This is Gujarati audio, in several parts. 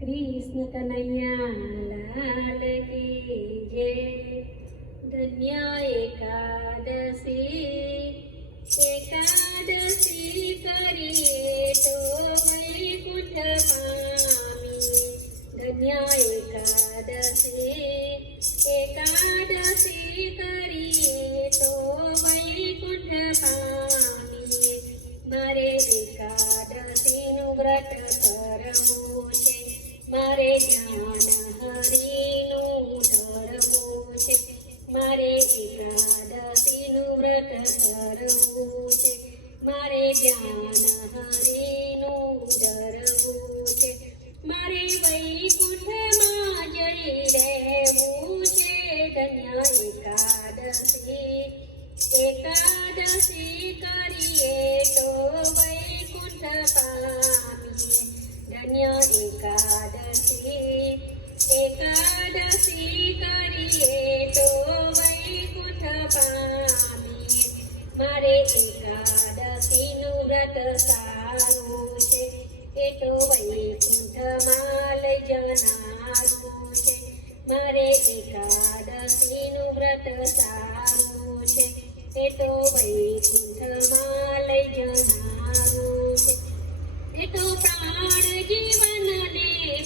कृष्ण कन्हैया लाल की जय। धन्य एकादशी, एकादशी करिए तो वैकुंठ पामी। धन्य एकादशी, एकादशी करिए तो वैकुंठ पामी। मारे एकादशीનું વ્રત કરવું છે, મારે જ્ઞાન હરિનું ધરવું છે। મારે એકાદશીનું વ્રત કરવું છે, મારે જ્ઞાન હરિનું ધરવું છે। મારે વૈકુંઠમાં જઈ રહેવું છે। ધન્ય એકાદશી, એકાદશી કરીએ તો વૈકુંઠ પામીએ। ધન્ય એકાદશી, એકાદશી કરીએ તો વૈકુંઠ પામીએ। મારે એકાદશીનું વ્રત સારું છે, એ તો વૈકુંઠમાં લઈ જનારું છે। મારે એકાદશીનું વ્રત સારું છે, એ તો વૈકુંઠમાં લઈ જનારું છે। એ તો પ્રાણ જીવનને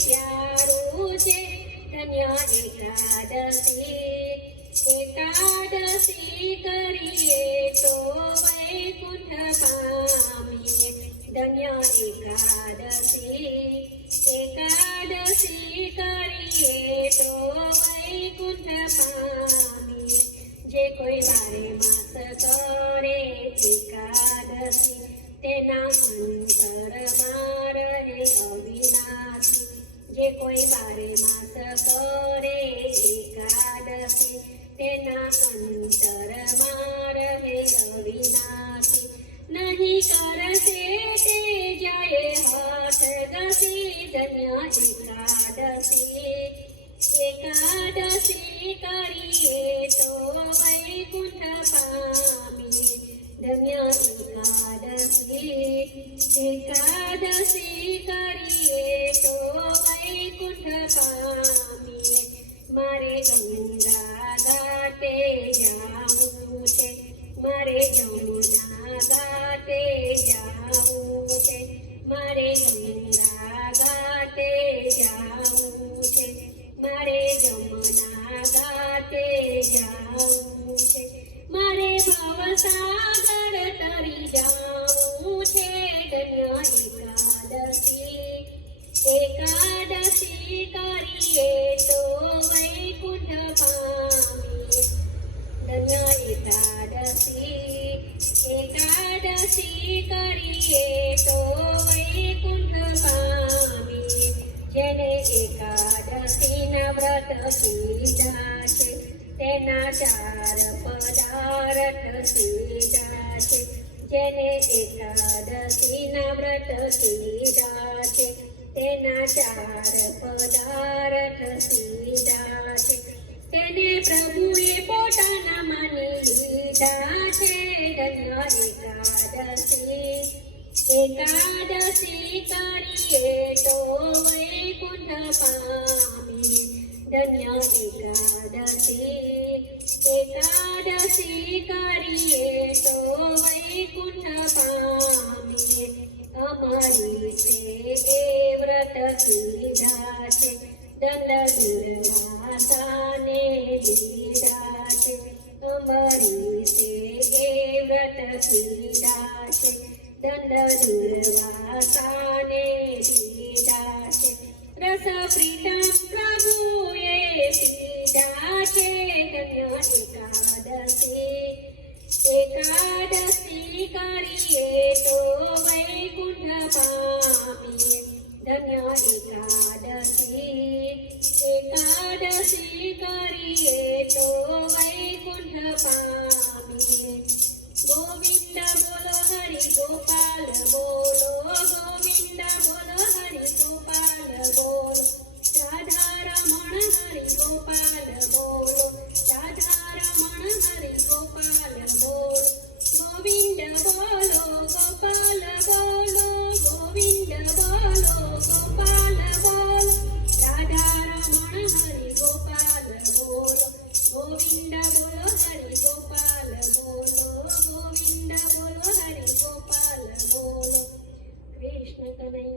પ્યારું છે। ધન્ય એકાદશી, એકાદશી કરીએ તો વૈકુંઠ પામીએ। ધન્ય એકાદશી, એકાદશી કરીએ તો વૈકુંઠ પામીએ। જે કોઈ 12 માસ કરે એકાદશી, તેના અંતરમાં રહે અવિનાશી। જે કોઈ 12 માસ કરે એકાદશી, તેના અંતરમાં રહે અવિનાશી। નહીં કરશે તે જાય હાથ ઘસી। ધન્ય એકાદશી, એકાદશી કરીએ તો વૈકુંઠ પામીએ। ધન્ય એકાદશી, એકાદશી કરીએ તો વૈકુંઠ પામીએ। મારે ગંગા ઘાટે જાવું છે, મારે જમુના ઘાટે જાવું છે। મારે ગંગા ઘાટે જાવું છે, મારે જમુના ઘાટે જાવું છે। મારે ભવસાગર તરી જાવું છે। ધન્ય એકાદશી, એકાદશી કરીએ તો વૈકુંઠ પામીએ। ધન્ય એકાદશી, એકાદશી કરીએ તો વૈકુંઠ પામીએ। જેને એકાદશીના વ્રત કીધા છે, તેના 4 પદાર્થ સીધા છે। જેને એકાદશીના વ્રત કીધા છે, તેના 4 પદાર્થ સીધા છે। તેને પ્રભુએ પોતાના માની લીધા છે। ધન્ય એકાદશી, એકાદશી કરીએ તો વૈકુંઠ પામીએ। ધન્ય એકાદશી, એકાદશી કરીએ તો વૈકુંઠ પામીએ। અમારી તે એ વ્રત કીધા છે, દંડ દુર્વાસાને લીધા છે। અમારી તે એ વ્રત કીધા છે, દંડ દુર્વાસાને લીધા છે। રસ પ્રીતમ પ્રભુએ પીધા છે। ધન્ય એકાદશી, એકાદશી કરીએ તો વૈકુંઠ પામીએ। ધન્ય એકાદશી, એકાદશી કરીએ તો વૈકુંઠ પામીએ। ગોવિંદ બોલો હરિ ગોપાલ બોલો, ગોવિંદ બોલો હરિ ગોપાલ બોલો। રાધા રમણ હરિ ગોપાલ બોલો, રાધા રમણ હરિ ગોપાલ બોલો। ગોવિંદ બોલો ગોપાલ બોલો, ગોવિંદ બોલો ગોપાલ બોલો। કનૈયા